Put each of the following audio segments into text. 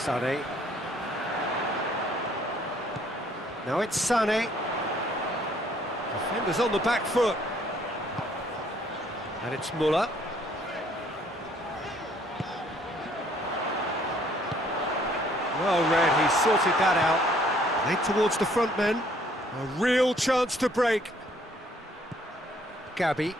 Sané. Now it's Sané. Defenders on the back foot. And it's MULA. Well read, he sorted that out. Played towards the front men. A real chance to break. Gabby.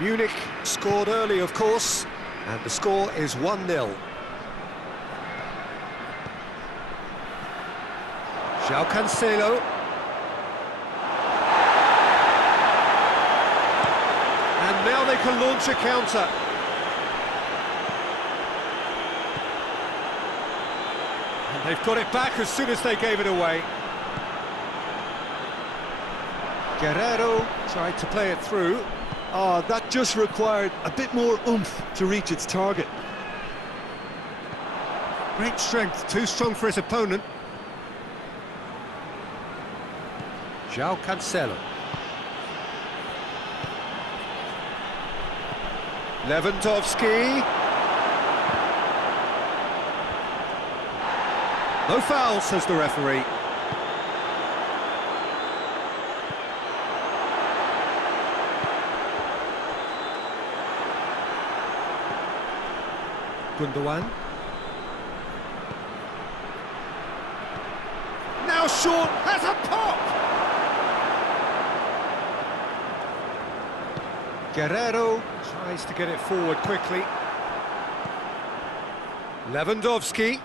Munich scored early, of course, and the score is 1-0. João Cancelo. And now they can launch a counter. And they've got it back as soon as they gave it away. Guerrero tried to play it through. Oh, that just required a bit more oomph to reach its target. Great strength, too strong for his opponent. João Cancelo. Lewandowski. No foul, says the referee. Gundogan. Now Shaw has a pop! Guerrero tries to get it forward quickly. Lewandowski.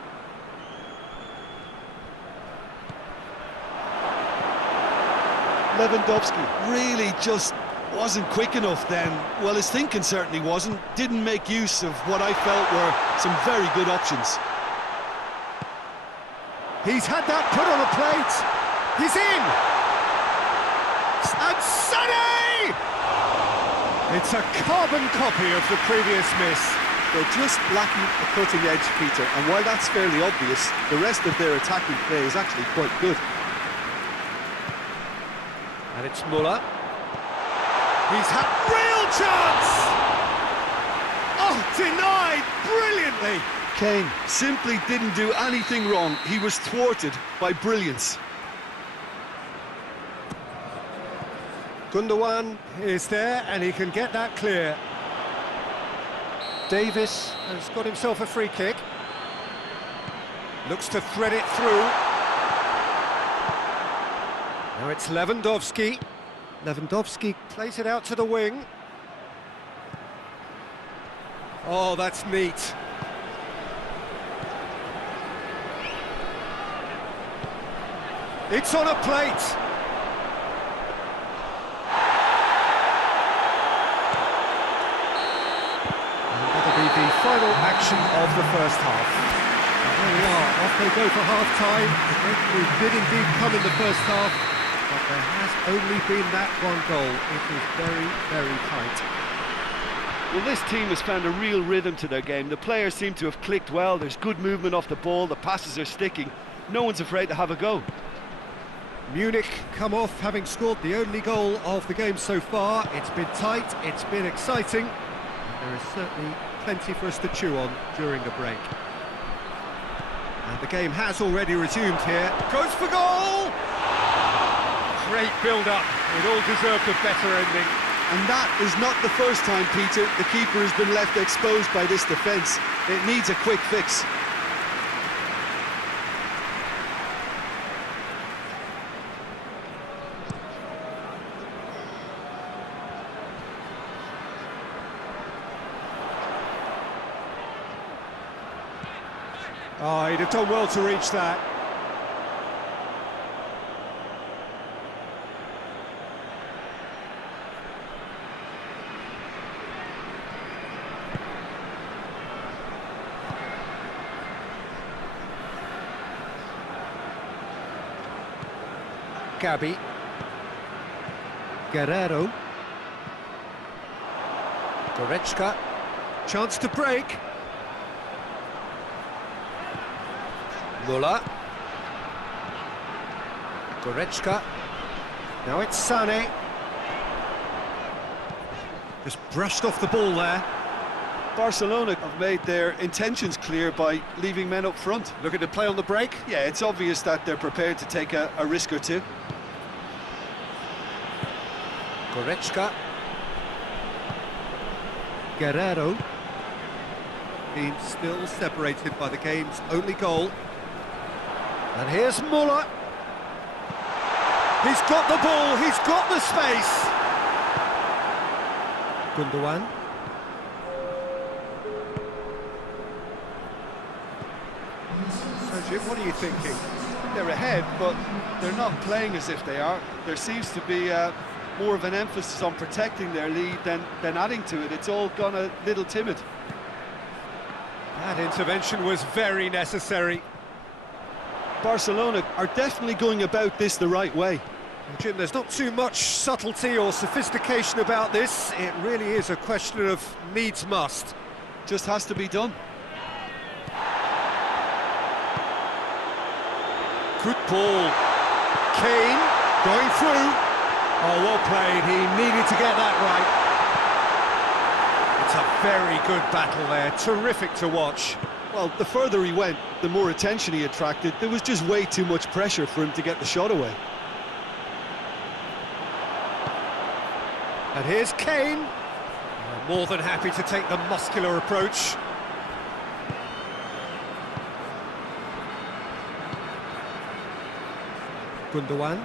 Lewandowski really just wasn't quick enough then. Well, his thinking certainly wasn't. Didn't make use of what I felt were some very good options. He's had that put on a plate. He's in. And Sané! It's a carbon copy of the previous miss. They're just lacking a cutting edge, Peter, and while that's fairly obvious, the rest of their attacking play is actually quite good. And it's MULA. He's had real chance! Oh, denied brilliantly! Kane simply didn't do anything wrong. He was thwarted by brilliance. Gundogan is there and he can get that clear. Davis has got himself a free kick. Looks to thread it through. Now it's Lewandowski. Lewandowski plays it out to the wing. Oh, that's neat. It's on a plate. And that'll be the final action of the first half. And there we are, off they go for half-time. The breakthrough did indeed come in the first half, but there has only been that one goal. It was very, very tight. Well, this team has found a real rhythm to their game. The players seem to have clicked well. There's good movement off the ball. The passes are sticking. No one's afraid to have a go. Munich come off having scored the only goal of the game so far. It's been tight, it's been exciting, and there is certainly plenty for us to chew on during the break. And the game has already resumed here. Goes for goal! Great build-up. It all deserved a better ending. And that is not the first time, Peter, the keeper has been left exposed by this defence. It needs a quick fix. Oh, he'd have done well to reach that. Gabby. Guerrero. Goretzka. Chance to break. MULA. Goretzka. Now it's Sané. Just brushed off the ball there. Barcelona have made their intentions clear by leaving men up front. Looking to play on the break. Yeah, it's obvious that they're prepared to take a risk or two. Goretzka. Guerrero. Team still separated by the game's only goal. And here's MULA. He's got the ball, he's got the space. Gundogan. So Jim, what are you thinking? They're ahead, but they're not playing as if they are. There seems to be more of an emphasis on protecting their lead than adding to it. It's all gone a little timid. That intervention was very necessary. Barcelona are definitely going about this the right way. Jim, there's not too much subtlety or sophistication about this. It really is a question of needs must. Just has to be done. Good ball. Kane going through. Oh, well played. He needed to get that right. It's a very good battle there. Terrific to watch. Well, the further he went, the more attention he attracted. There was just way too much pressure for him to get the shot away. And here's Kane. More than happy to take the muscular approach. Gundogan.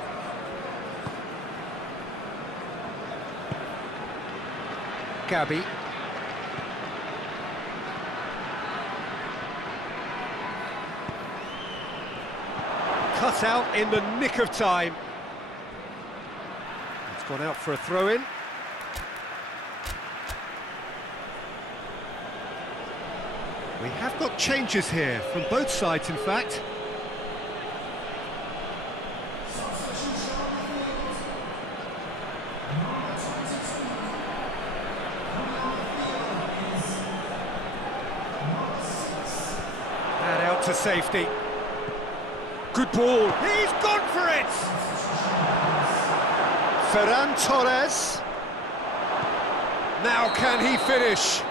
Gabi. Cut out in the nick of time. It's gone out for a throw-in. We have got changes here, from both sides in fact. And out to safety. Good ball. He's gone for it! Ferran Torres. Now can he finish?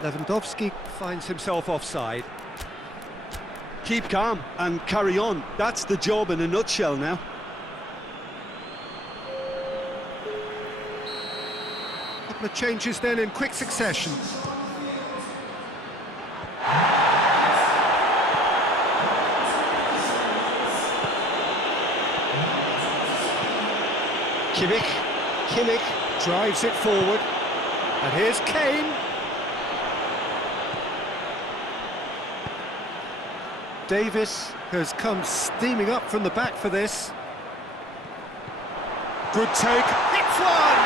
Lewandowski finds himself offside. Keep calm and carry on. That's the job in a nutshell now. Couple of changes then in quick succession. Kimmich drives it forward. And here's Kane. Davis has come steaming up from the back for this. Good take. Hits one!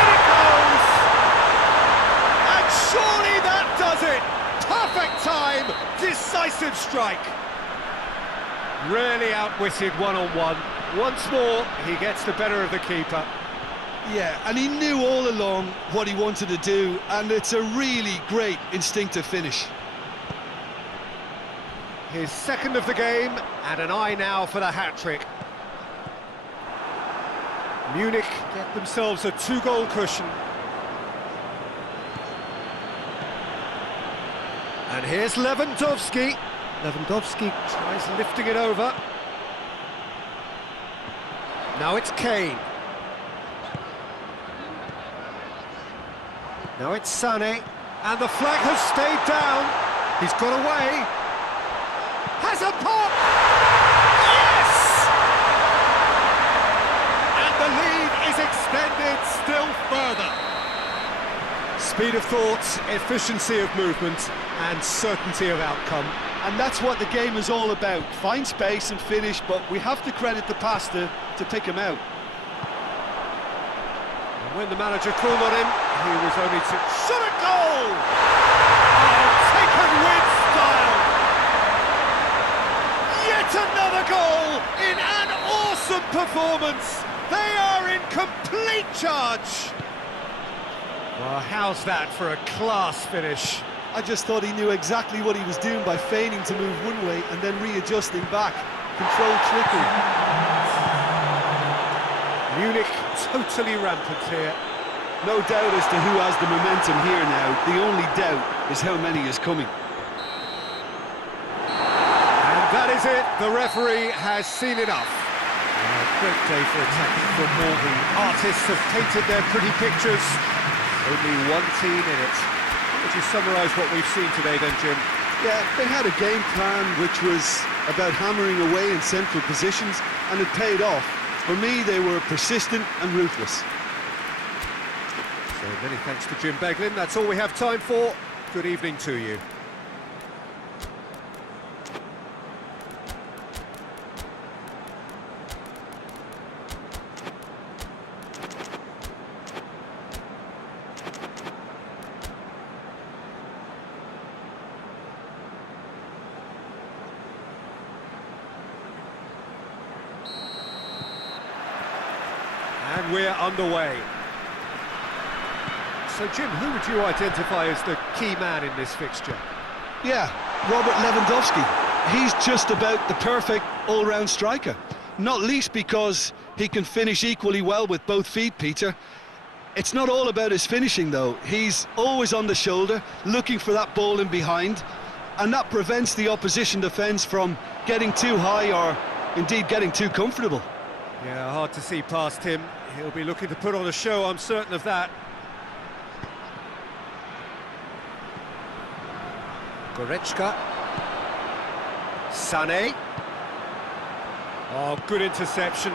In it goes! And surely that does it! Perfect time! Decisive strike! Really outwitted one-on-one. Once more, he gets the better of the keeper. Yeah, and he knew all along what he wanted to do, and it's a really great instinctive finish. His second of the game, and an eye now for the hat-trick. Munich get themselves a two-goal cushion. And here's Lewandowski. Lewandowski tries lifting it over. Now it's Kane. Now it's Sané. And the flag has stayed down. He's got away. Has a pop! Yes! And the lead is extended still further. Speed of thought, efficiency of movement, and certainty of outcome. And that's what the game is all about. Find space and finish, but we have to credit the pass to pick him out. And when the manager called on him, he was only to shot a goal! Oh, taken with style! Yet another goal in an awesome performance. They are in complete charge. Well, how's that for a class finish? I just thought he knew exactly what he was doing by feigning to move one way and then readjusting back. Controlled trickery. Munich totally rampant here. No doubt as to who has the momentum here now. The only doubt is how many is coming. And that is it. The referee has seen enough. A great day for attacking football. The artists have painted their pretty pictures. Only one team in it. How would you summarise what we've seen today then, Jim? Yeah, they had a game plan which was about hammering away in central positions, and it paid off. For me, they were persistent and ruthless. So many thanks to Jim Beglin. That's all we have time for. Good evening to you. And we're underway. So, Jim, who would you identify as the key man in this fixture? Yeah, Robert Lewandowski. He's just about the perfect all-round striker. Not least because he can finish equally well with both feet, Peter. It's not all about his finishing, though. He's always on the shoulder, looking for that ball in behind, and that prevents the opposition defence from getting too high or, indeed, getting too comfortable. Yeah, hard to see past him. He'll be looking to put on a show, I'm certain of that. Goretzka. Sané. Oh, good interception.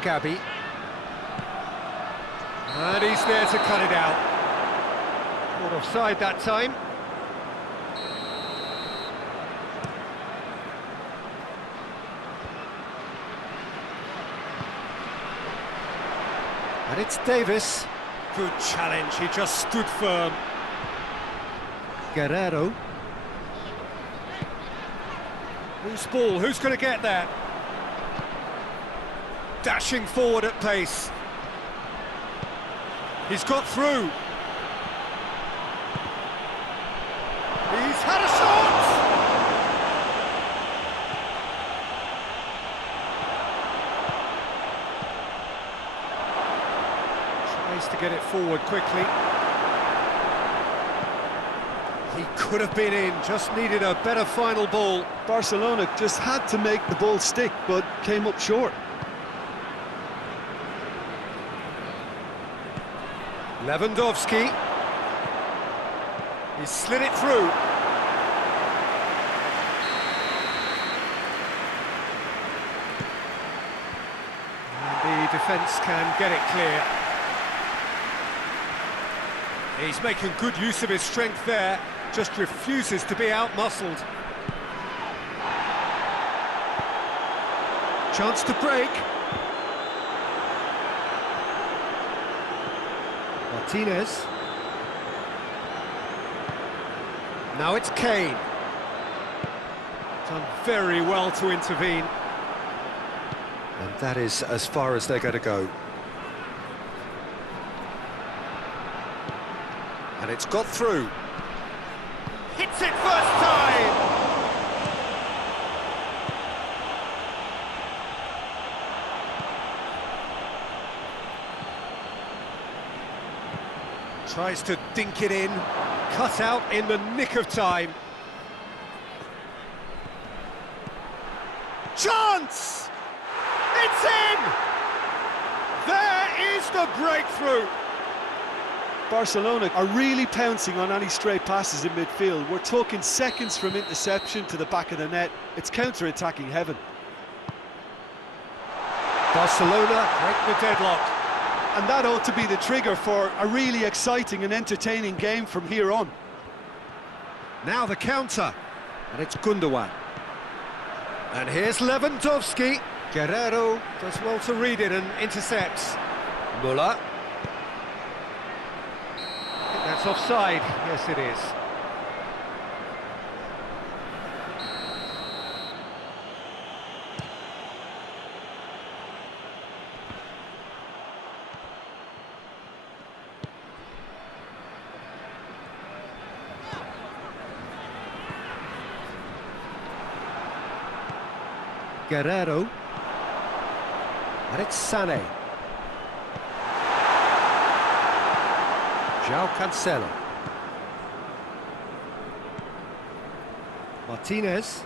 Gabi. And he's there to cut it out. Not offside that time. And it's Davis. Good challenge, he just stood firm. Guerrero. Who's ball? Who's going to get that? Dashing forward at pace. He's got through. He's had a shot! Tries to get it forward quickly. He could have been in, just needed a better final ball. Barcelona just had to make the ball stick, but came up short. Lewandowski. He slid it through. And the defence can get it clear. He's making good use of his strength there, just refuses to be out-muscled. Chance to break. Martinez. Now it's Kane. Done very well to intervene. And that is as far as they're going to go. And it's got through. Hits it first time! Tries to dink it in, cut out in the nick of time. Chance! It's in! There is the breakthrough! Barcelona are really pouncing on any stray passes in midfield. We're talking seconds from interception to the back of the net. It's counter-attacking heaven. Barcelona break the deadlock. And that ought to be the trigger for a really exciting and entertaining game from here on. Now the counter, and it's Gundogan. And here's Lewandowski. Guerrero does well to read it and intercepts. MULA. I think that's offside. Yes, it is. Guerrero. And it's Sané. João Cancelo. Martinez.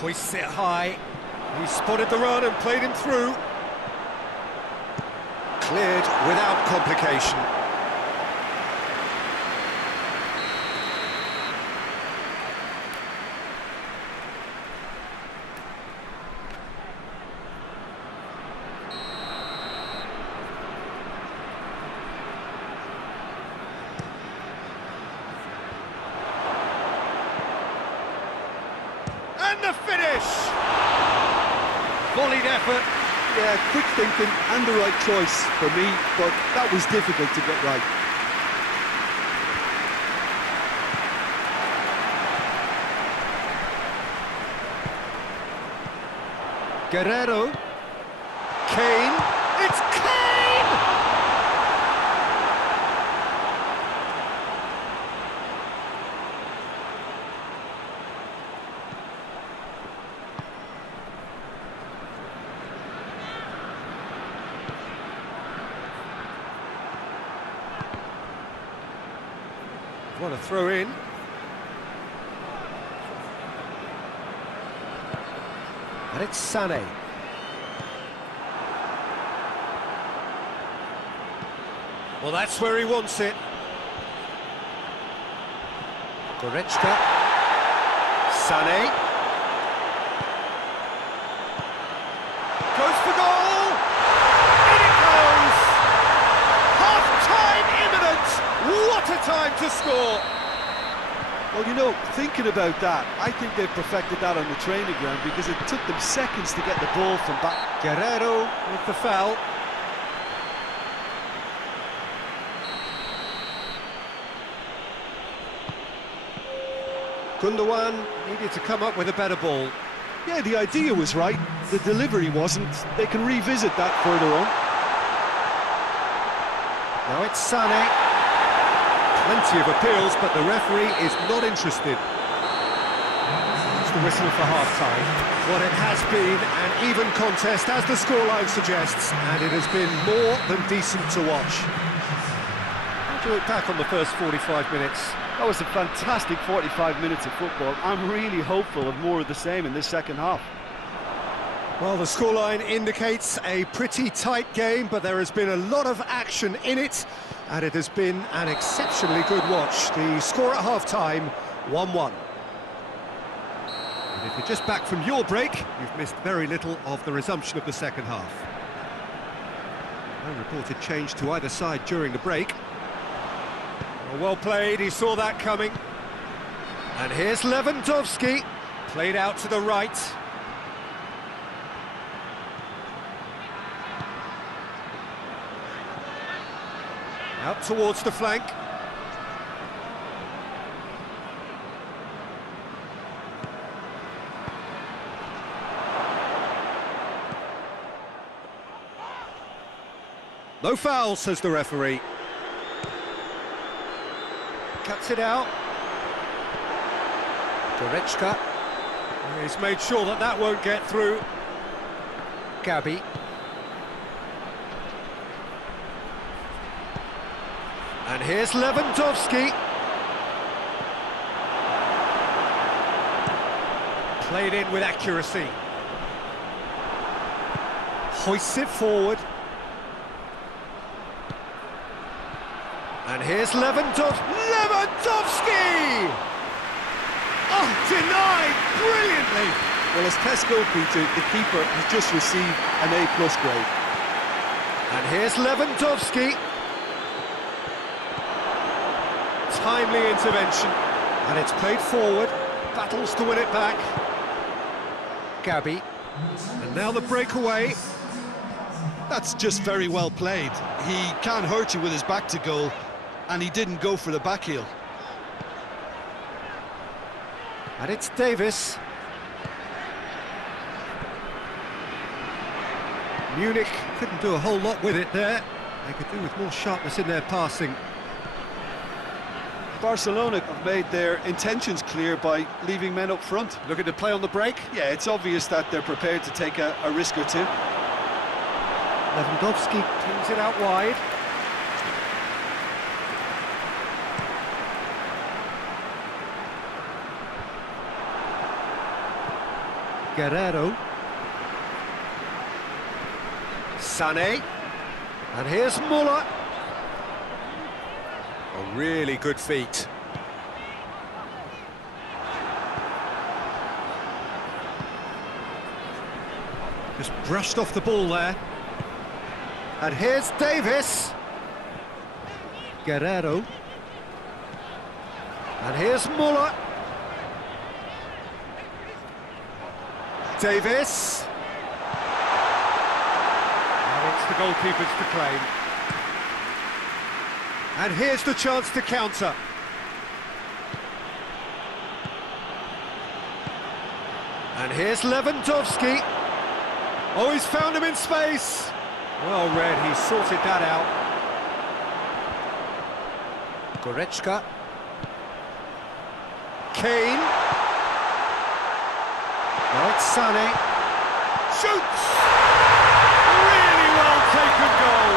Hoists it high. He spotted the run and played him through. Cleared without complication. And the finish! Volleyed effort. Yeah, quick thinking and the right choice for me, but that was difficult to get right. Guerrero. Kane. It's Kane! What a throw in. And it's Sané. Well, that's where he wants it. Goretzka. Sané. Goes for goal! In it goes! Half-time imminent! What a time to score! Well, you know, thinking about that, I think they've perfected that on the training ground because it took them seconds to get the ball from back. Guerrero with the foul. Gundogan needed to come up with a better ball. Yeah, the idea was right, the delivery wasn't. They can revisit that further on. Now it's Sané. Plenty of appeals, but the referee is not interested. It's the whistle for half-time. Well, it has been an even contest, as the scoreline suggests, and it has been more than decent to watch. How do you look back on the first 45 minutes? That was a fantastic 45 minutes of football. I'm really hopeful of more of the same in this second half. Well, the scoreline indicates a pretty tight game, but there has been a lot of action in it, and it has been an exceptionally good watch. The score at half-time, 1-1. And if you're just back from your break, you've missed very little of the resumption of the second half. No reported change to either side during the break. Well played, he saw that coming. And here's Lewandowski, played out to the right. Out towards the flank. No foul, says the referee. Cuts it out. Goretzka. He's made sure that that won't get through. Gabi. And here's Lewandowski. Played in with accuracy. Hoists it forward. And here's Lewandowski! Oh, denied brilliantly! Well, as test goalkeeper, the keeper has just received an A+ grade. And here's Lewandowski. Timely intervention. And it's played forward. Battles to win it back. Gabi. And now the breakaway. That's just very well played. He can't hurt you with his back to goal, and he didn't go for the back heel. And it's Davis. Munich couldn't do a whole lot with it there. They could do with more sharpness in their passing. Barcelona have made their intentions clear by leaving men up front. Looking to play on the break. Yeah, it's obvious that they're prepared to take a risk or two. Lewandowski pings it out wide. Guerrero. Sané. And here's MULA. Oh, really good feet. Just brushed off the ball there. And here's Davis. Guerrero. And here's MULA. Davis. And it's the goalkeepers to claim. And here's the chance to counter. And here's Lewandowski. Oh, he's found him in space. Well read, he sorted that out. Goretzka. Kane. Now it's Sané. Shoots! Really well taken goal.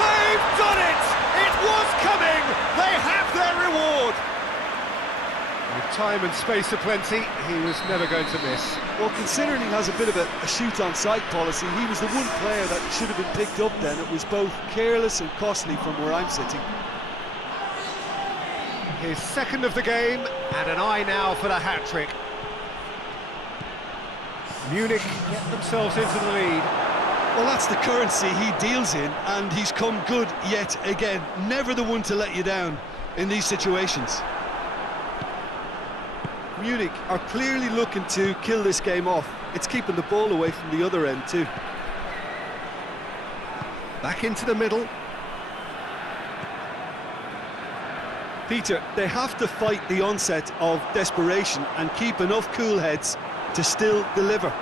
They've done it! It was coming! They have their reward! With time and space aplenty, he was never going to miss. Well, considering he has a bit of a shoot-on-sight policy, he was the one player that should have been picked up then. It was both careless and costly from where I'm sitting. His second of the game, and an eye now for the hat-trick. Munich get themselves into the lead. Well, that's the currency he deals in, and he's come good yet again. Never the one to let you down in these situations. Munich are clearly looking to kill this game off. It's keeping the ball away from the other end too. Back into the middle. Peter, they have to fight the onset of desperation and keep enough cool heads to still deliver.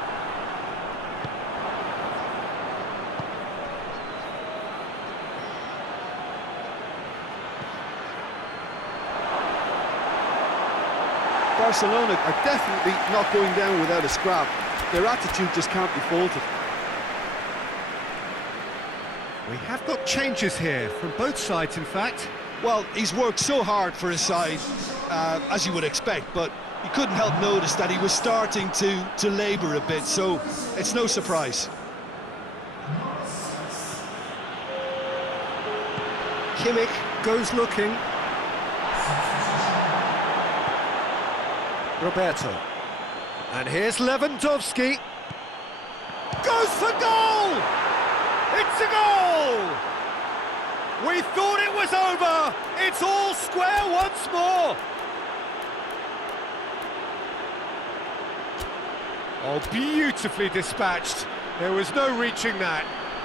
Barcelona are definitely not going down without a scrap. Their attitude just can't be faulted. We have got changes here, from both sides in fact. Well, he's worked so hard for his side, as you would expect, but you couldn't help notice that he was starting to labour a bit, so it's no surprise. Kimmich goes looking. Roberto. And here's Lewandowski. Goes for goal! It's a goal! We thought it was over! It's all square once more! Oh, beautifully dispatched. There was no reaching that.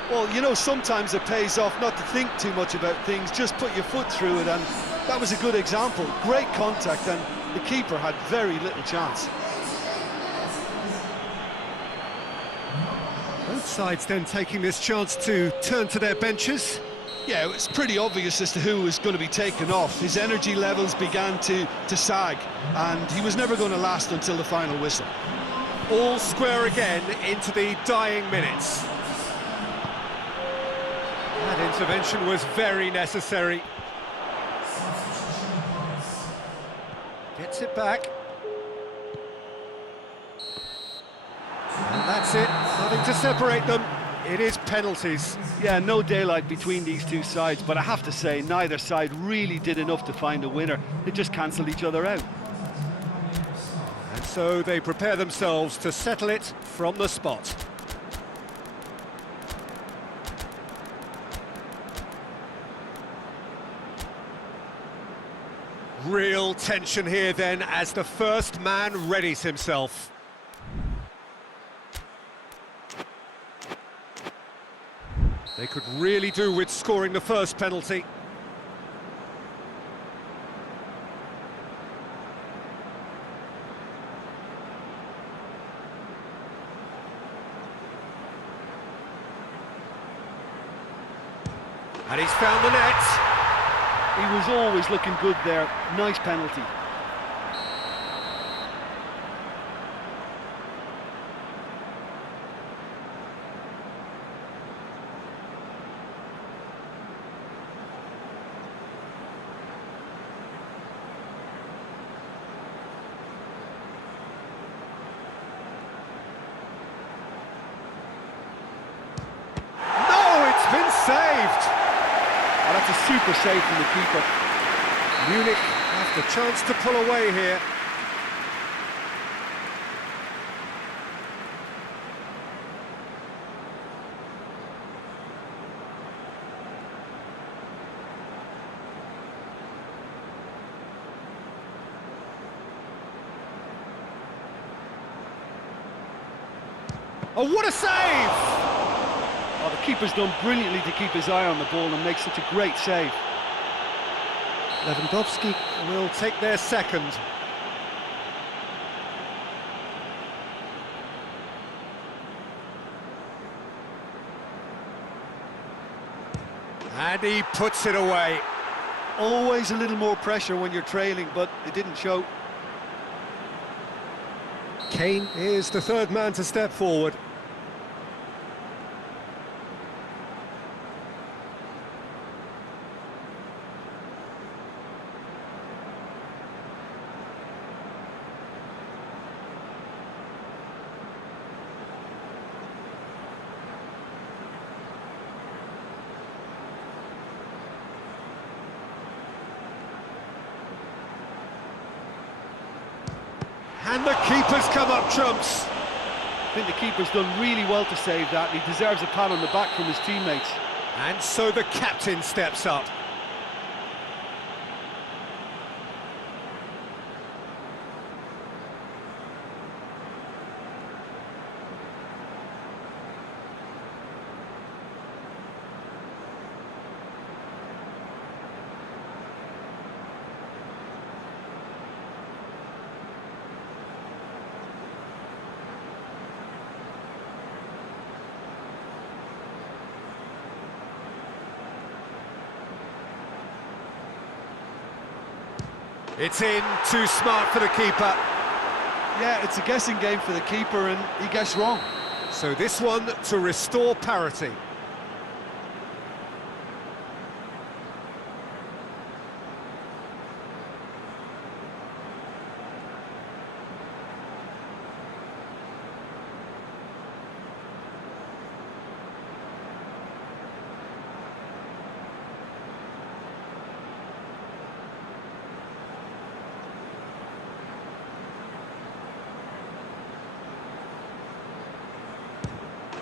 Well, you know, sometimes it pays off not to think too much about things, just put your foot through it, and that was a good example. Great contact, and the keeper had very little chance. Both sides then taking this chance to turn to their benches. Yeah, it was pretty obvious as to who was going to be taken off. His energy levels began to sag, and he was never going to last until the final whistle. All square again into the dying minutes. That intervention was very necessary. Gets it back. And that's it, nothing to separate them. It is penalties. Yeah, no daylight between these two sides, but I have to say, neither side really did enough to find a winner. They just cancelled each other out. And so they prepare themselves to settle it from the spot. Real tension here then as the first man readies himself. They could really do with scoring the first penalty. And he's found the net. He was always looking good there. Nice penalty. Saved! Oh, that's a super save from the keeper. Munich have the chance to pull away here. Oh, what a save! Oh, the keeper's done brilliantly to keep his eye on the ball and make such a great save. Lewandowski will take their second. And he puts it away. Always a little more pressure when you're trailing, but it didn't show. Kane is the third man to step forward. And the keeper's come up trumps. I think the keeper's done really well to save that, and he deserves a pat on the back from his teammates. And so the captain steps up. It's in, too smart for the keeper. Yeah, it's a guessing game for the keeper, and he guessed wrong. So this one to restore parity.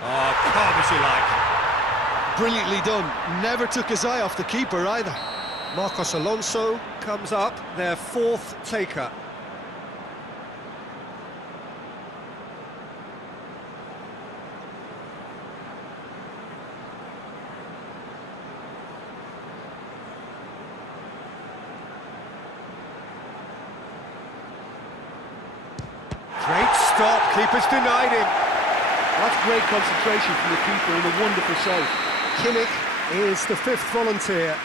Oh, calm as you like. Brilliantly done. Never took his eye off the keeper either. Marcos Alonso comes up, their fourth taker. Great stop, keeper's denied him. That's great concentration from the keeper and a wonderful save. Kimmich is the fifth volunteer.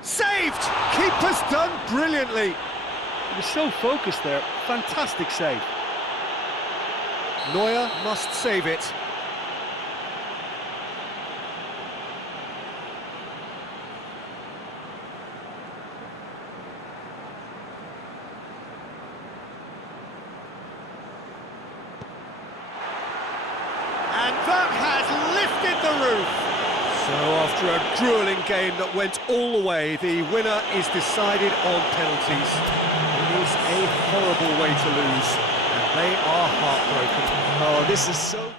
Saved! Keeper's done brilliantly. He was so focused there. Fantastic save. Neuer must save it. And that has lifted the roof. So after a gruelling game that went all the way, the winner is decided on penalties. It is a horrible way to lose, and they are heartbroken. Oh, this is so...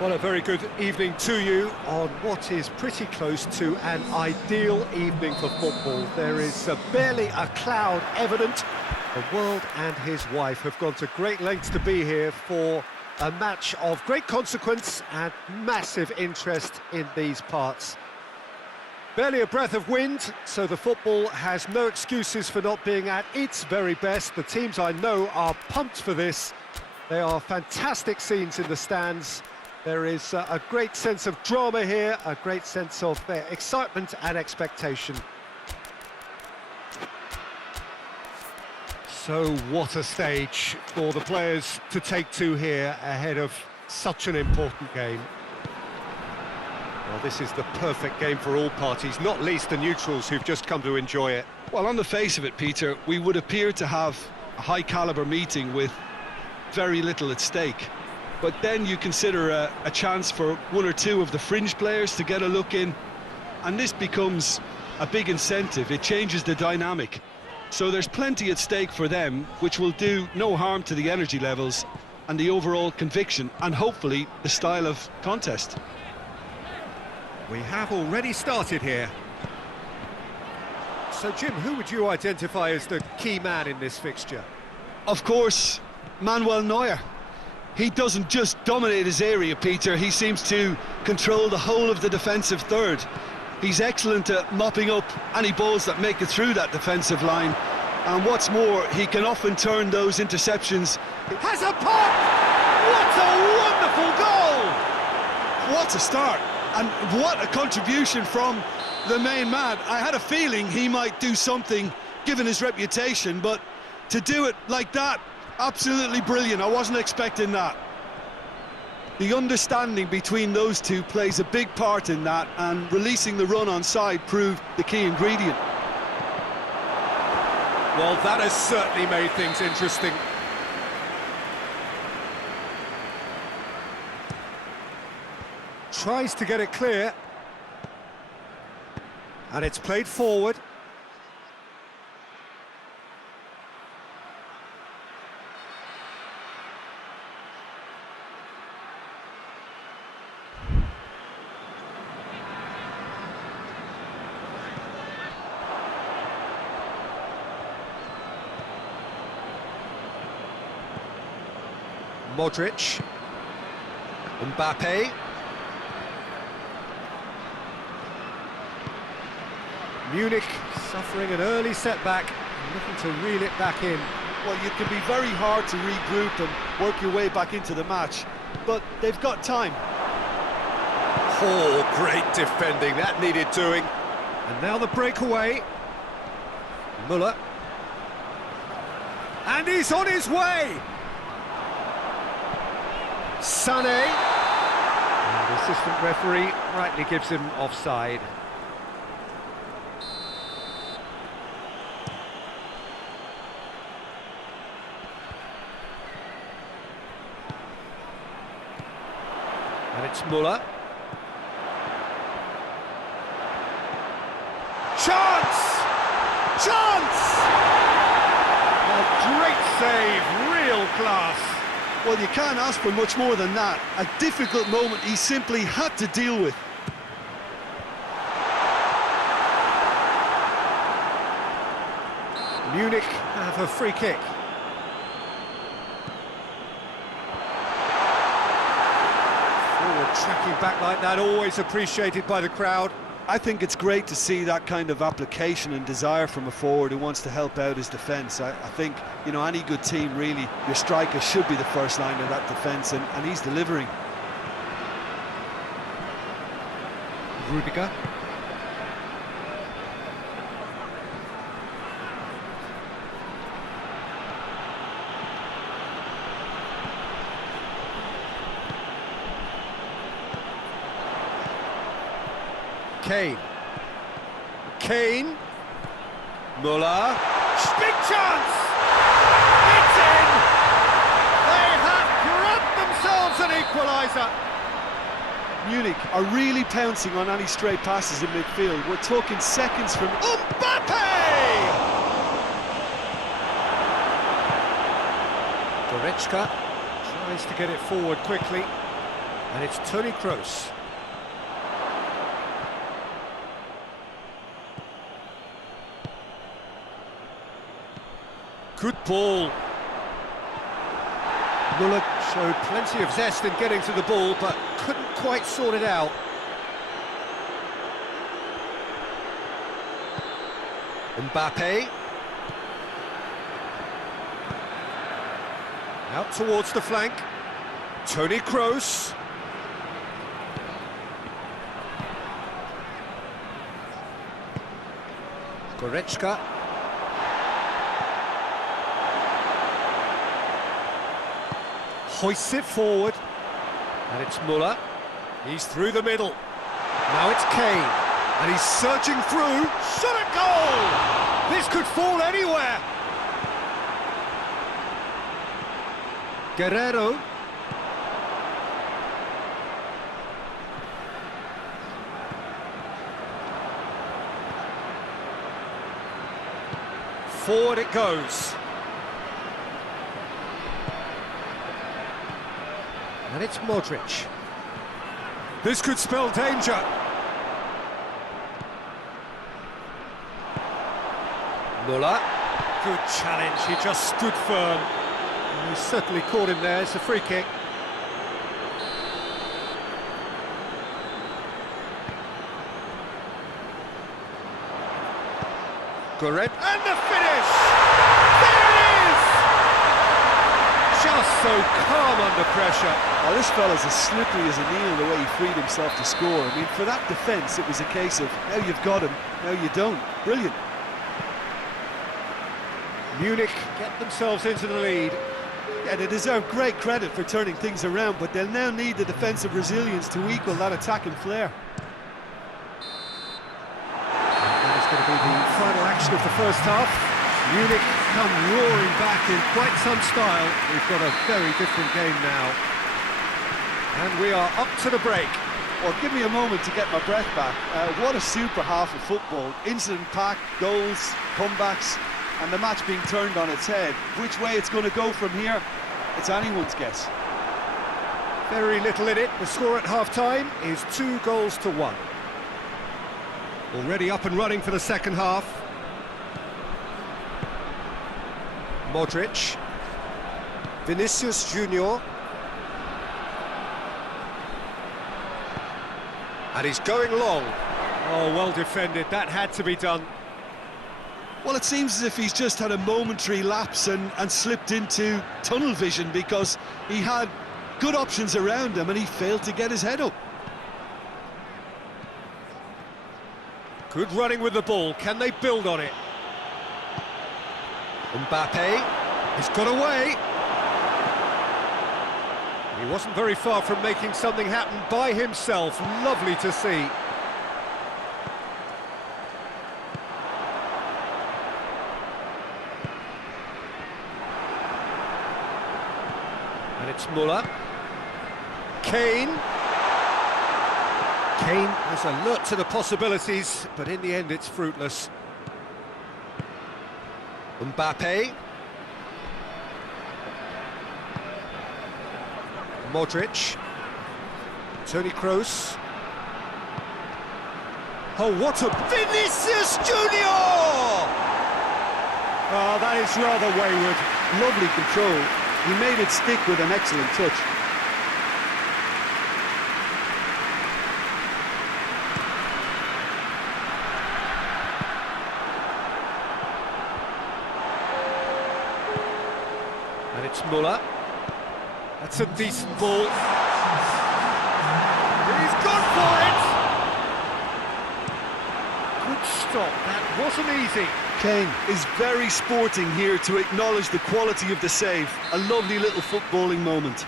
Well, a very good evening to you on what is pretty close to an ideal evening for football. There is barely a cloud evident. The world and his wife have gone to great lengths to be here for a match of great consequence and massive interest in these parts. Barely a breath of wind, so the football has no excuses for not being at its very best. The teams I know are pumped for this. There are fantastic scenes in the stands. There is a great sense of drama here, a great sense of excitement and expectation. So what a stage for the players to take to here ahead of such an important game. Well, this is the perfect game for all parties, not least the neutrals who've just come to enjoy it. Well, on the face of it, Peter, we would appear to have a high-caliber meeting with very little at stake. But then you consider a chance for one or two of the fringe players to get a look in, and this becomes a big incentive. It changes the dynamic. So there's plenty at stake for them, which will do no harm to the energy levels and the overall conviction, and hopefully the style of contest. We have already started here. So, Jim, who would you identify as the key man in this fixture? Of course, Manuel Neuer. He doesn't just dominate his area, Peter. He seems to control the whole of the defensive third. He's excellent at mopping up any balls that make it through that defensive line. And what's more, he can often turn those interceptions. Has a pop! What a wonderful goal! What a start! And what a contribution from the main man. I had a feeling he might do something, given his reputation, but to do it like that, absolutely brilliant. I wasn't expecting that. The understanding between those two plays a big part in that, and releasing the run on side proved the key ingredient. Well, that has certainly made things interesting. Tries to get it clear. And it's played forward. Modric. Mbappe. Munich suffering an early setback, looking to reel it back in. Well, you can be very hard to regroup and work your way back into the match, but they've got time. Oh, great defending, that needed doing. And now the breakaway. MULA. And he's on his way! Sané. And the assistant referee rightly gives him offside. And it's MULA. Chance! Chance! A great save, real class. Well, you can't ask for much more than that. A difficult moment he simply had to deal with. Munich have a free kick. Forward tracking back like that, always appreciated by the crowd. I think it's great to see that kind of application and desire from a forward who wants to help out his defence. I think, you know, any good team, really, your striker should be the first line of that defence, and he's delivering. Rudiger. Kane. MULA. Big chance! It's in! They have grabbed themselves an equaliser. Munich are really pouncing on any stray passes in midfield. We're talking seconds from... Mbappe! Goretzka tries to get it forward quickly. And it's Toni Kroos. Good ball. MULA showed plenty of zest in getting to the ball, but couldn't quite sort it out. Mbappe. Out towards the flank. Toni Kroos. Goretzka. Hoists it forward. And it's MULA. He's through the middle. Now it's Kane. And he's surging through. Shot at goal! This could fall anywhere. Guerrero. Forward it goes. And it's Modric. This could spell danger. MULA. Good challenge, he just stood firm. And he certainly caught him there, it's a free kick. Goretzka, and the finish! There it is! Just so calm under pressure. Well, this fella's as slippery as a nail the way he freed himself to score. I mean, for that defence, it was a case of, now you've got him, now you don't. Brilliant. Munich get themselves into the lead. Yeah, they deserve great credit for turning things around, but they'll now need the defensive resilience to equal that attacking flair. That is going to be the final action of the first half. Munich come roaring back in quite some style. We've got a very different game now. And we are up to the break. Well, give me a moment to get my breath back. What a super half of football. Incident-packed, goals, comebacks, and the match being turned on its head. Which way it's going to go from here, it's anyone's guess. Very little in it. The score at half-time is 2-1. Already up and running for the second half. Modric. Vinicius Junior. And he's going long. Oh, well defended. That had to be done. Well, it seems as if he's just had a momentary lapse and slipped into tunnel vision, because he had good options around him and he failed to get his head up. Good running with the ball. Can they build on it? Mbappe. He's got away. He wasn't very far from making something happen by himself. Lovely to see. And it's MULA. Kane. Kane has alert to the possibilities, but in the end it's fruitless. Mbappe. Modric. Toni Kroos. Oh, what a... Vinicius Junior! Oh, that is rather wayward. Lovely control. He made it stick with an excellent touch. And it's MULA. That's a decent ball. He's gone for it! Good stop, that wasn't easy. Kane is very sporting here to acknowledge the quality of the save. A lovely little footballing moment.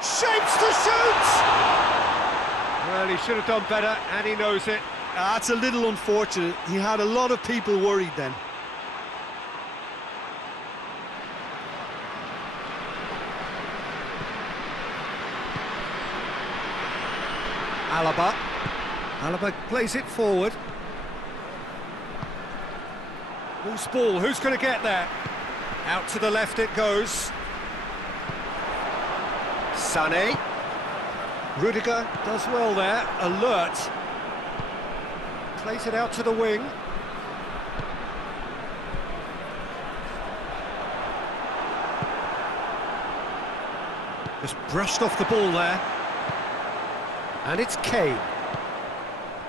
Shapes to shoot! Well, he should have done better, and he knows it. That's a little unfortunate. He had a lot of people worried then. Alaba plays it forward. Loose ball, who's going to get there? Out to the left it goes. Sané. Rudiger does well there, alert. Plays it out to the wing. Just brushed off the ball there. And it's Kane.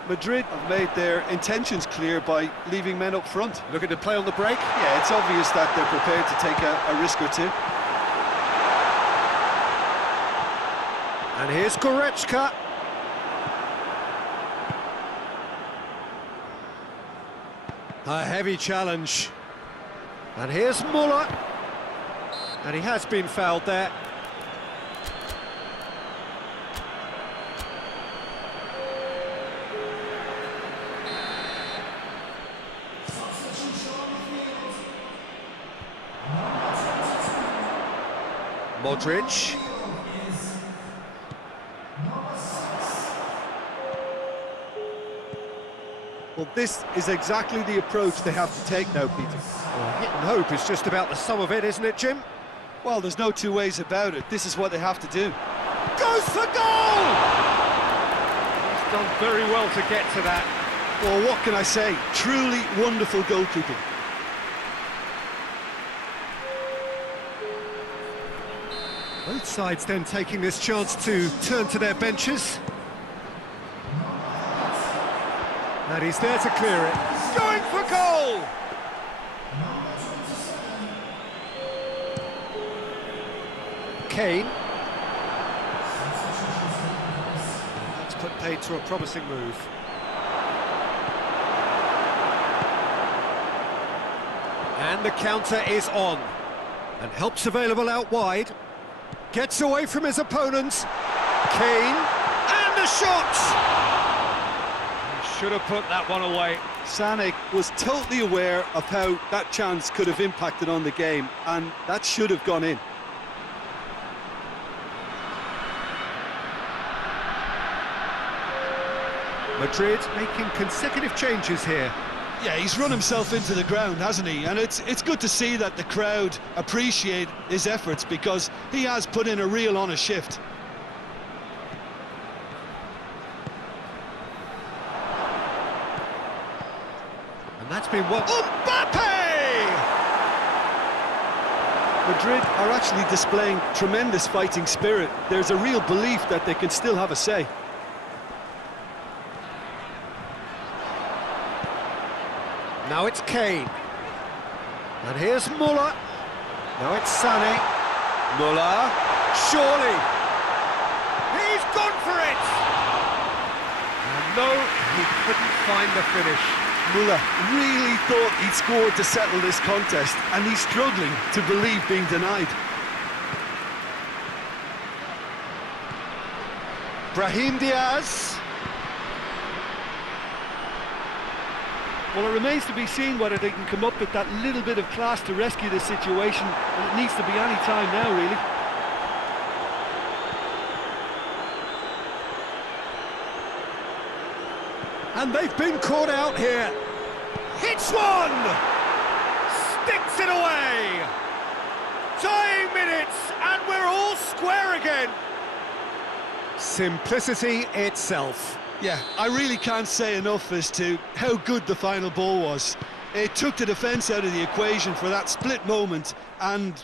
Madrid have made their intentions clear by leaving men up front. Looking to play on the break. Yeah, it's obvious that they're prepared to take a risk or two. And here's Goretzka. A heavy challenge. And here's MULA. And he has been fouled there. Modric. Well, this is exactly the approach they have to take now, Peter. Well, hit and hope is just about the sum of it, isn't it, Jim? Well, there's no two ways about it. This is what they have to do. Goes for goal! He's done very well to get to that. Well, what can I say? Truly wonderful goalkeeping. Both sides then taking this chance to turn to their benches. And he's there to clear it. Going for goal! Kane. That's put paid to a promising move. And the counter is on. And help's available out wide. Gets away from his opponents. Kane. And the shot! He should have put that one away. Sané was totally aware of how that chance could have impacted on the game, and that should have gone in. Madrid making consecutive changes here. Yeah, he's run himself into the ground, hasn't he? And it's good to see that the crowd appreciate his efforts, because he has put in a real honest shift. And that's been what... Mbappe! Madrid are actually displaying tremendous fighting spirit. There's a real belief that they can still have a say. Now it's Kane. And here's MULA. Now it's Sané. MULA. Surely. He's gone for it! And no, he couldn't find the finish. MULA really thought he'd scored to settle this contest, and he's struggling to believe being denied. Brahim Diaz. Well, it remains to be seen whether they can come up with that little bit of class to rescue this situation, and it needs to be any time now, really. And they've been caught out here. Hits one! Sticks it away! Dying minutes, and we're all square again. Simplicity itself. Yeah, I really can't say enough as to how good the final ball was. It took the defence out of the equation for that split moment, and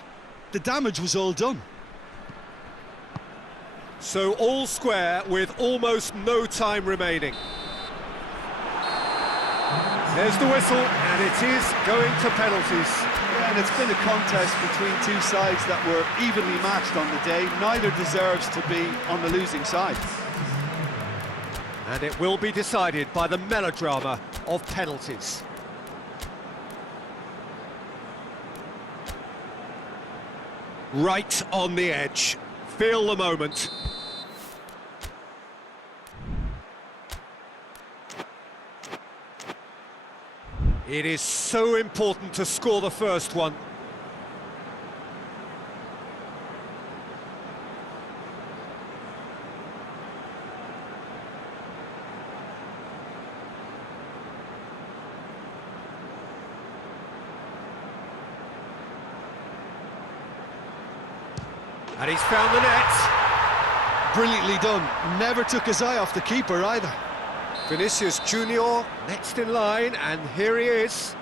the damage was all done. So all square with almost no time remaining. There's the whistle, and it is going to penalties. Yeah, and it's been a contest between two sides that were evenly matched on the day. Neither deserves to be on the losing side. And it will be decided by the melodrama of penalties. Right on the edge. Feel the moment. It is so important to score the first one. And he's found the net. Brilliantly done. Never took his eye off the keeper either. Vinicius Junior next in line, and here he is.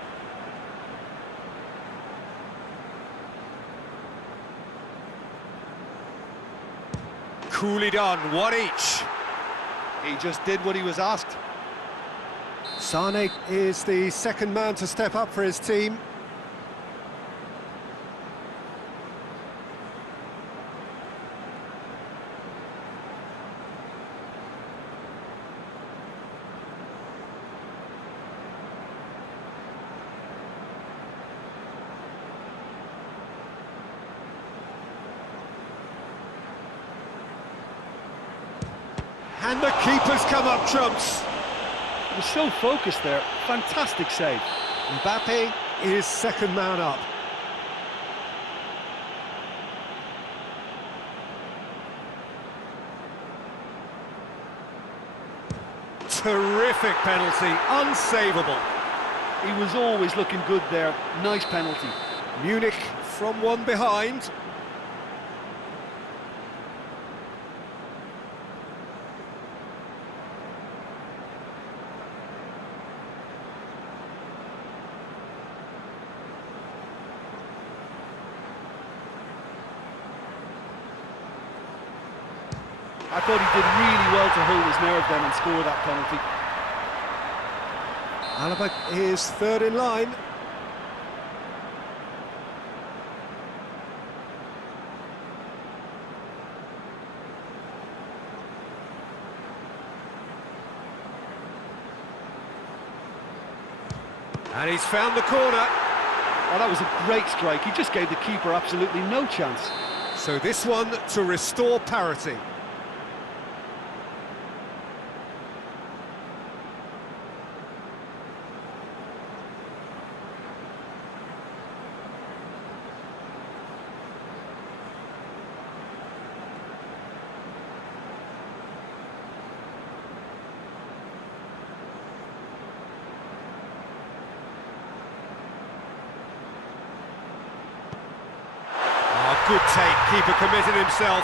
Coolly done, one each. He just did what he was asked. Sane is the second man to step up for his team. And the keeper's come up trumps. He was so focused there. Fantastic save. Mbappe is second man up. Terrific penalty, unsavable. He was always looking good there. Nice penalty. Munich from one behind. I thought he did really well to hold his nerve then and score that penalty. Alaba is third in line. And he's found the corner. Oh, that was a great strike. He just gave the keeper absolutely no chance. So this one to restore parity. Good take, keeper committed himself.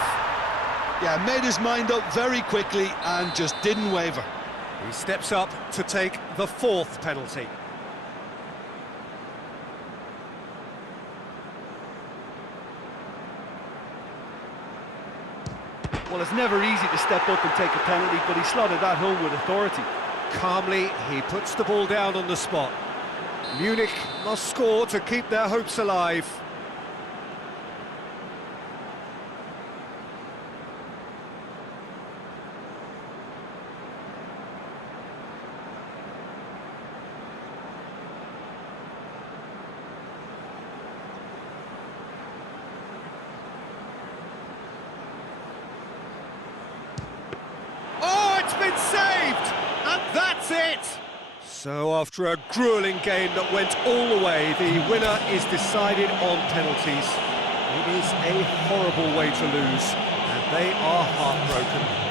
Yeah, made his mind up very quickly and just didn't waver. He steps up to take the fourth penalty. Well, it's never easy to step up and take a penalty, but he slotted that home with authority. Calmly, he puts the ball down on the spot. Munich must score to keep their hopes alive. Been saved, and that's it. So after a grueling game that went all the way, the winner is decided on penalties. It is a horrible way to lose, and they are heartbroken.